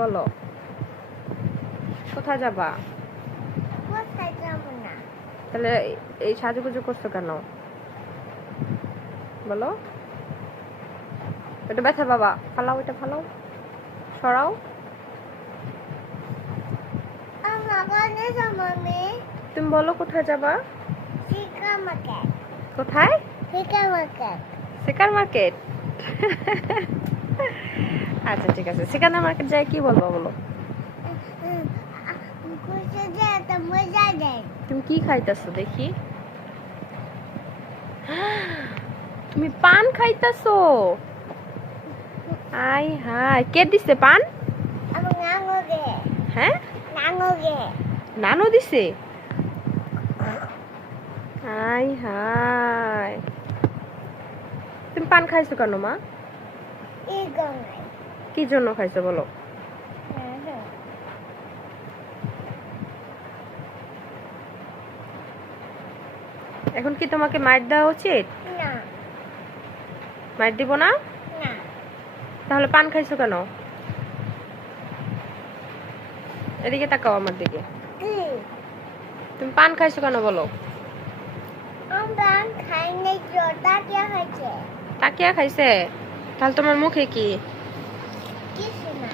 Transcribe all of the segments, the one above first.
বলো কোথায় যাবা? কোথায় যাবো না। তাহলে এই সাজুগুজু করছো কেন বলো? ওটা ব্যথা বাবা, ফালাও, এটা ফালাও, সরাও। আমার কাছে যাবো আমি। তুমি বলো কোথায় যাবা? শিকা মার্কেট। কোথায়? শিকা মার্কেট। Seeker market. আচ্ছা ঠিক আছে, সিকানা মার্কেট যাই কি বলবো বলো? ঘুরতে যেতে মজা দেয়। তুমি কি খাইতেছো দেখি? তুমি পান খাইতেছো? আই হাই, কে দিছে পান? আমার নাঙ্গকে। হ্যাঁ, নাঙ্গকে। নানু দিছে? আই হাই, তুমি পান খাইছো কেন মা? এই গঙ্গায়। কি জন্য খাইছো বলো? এখন কি তোমাকে মাইর দেওয়া উচিত? না। মাইর দিব না? না। তাহলে পান খাইছো কেন? এদিকে তাকাও আমার দিকে। কি? তুমি পান খাইছো কেন বলো? আমরা খাইনি, জোরটা কে হয়েছে? তাকিয়া খাইছে? তাহলে তোমার মুখে কি? কিছু না।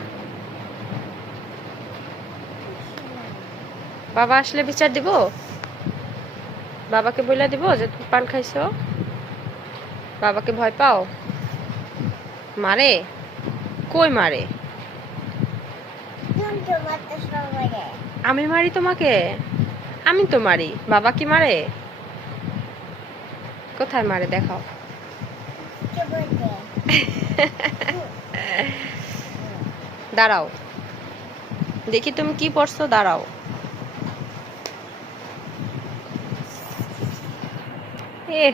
বাবা আসলে বিচার দিব? বাবাকে বলে দিব যে তুমি পান খাইছো? বাবাকে ভয় পাও? মারে? কই মারে? তুমি তোমার তো সবাই। আমি মারি তোমাকে? আমি তো মারি, বাবা কি মারে? কোথায় মারে দেখাও। কে বলতে? দাঁড়াও দেখি তুমি কি পড়ছো, দাঁড়াও। এ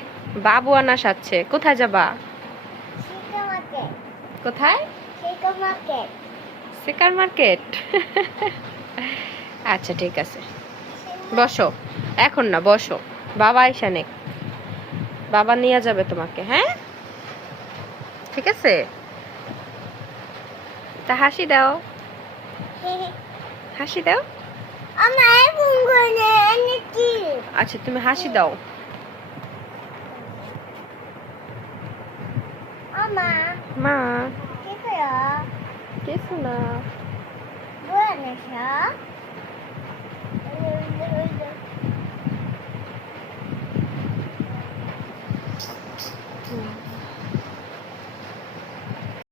বাবু আনা সাচ্ছে, কোথায় যাবা? শিকা মার্কেট। কোথায়? শিকা মার্কেট। Seeker market. আচ্ছা ঠিক আছে, বসো। এখন না, বসো, বাবা আইসা নে, বাবা নিয়ে যাবে তোমাকে। হ্যাঁ ঠিক আছে, তা হাসি দাও, হাসি দাও। আমার মুঙ্গনে এনেছি। আচ্ছা তুমি হাসি দাও। আমা মা কি করো? কিছু না। বলেছ?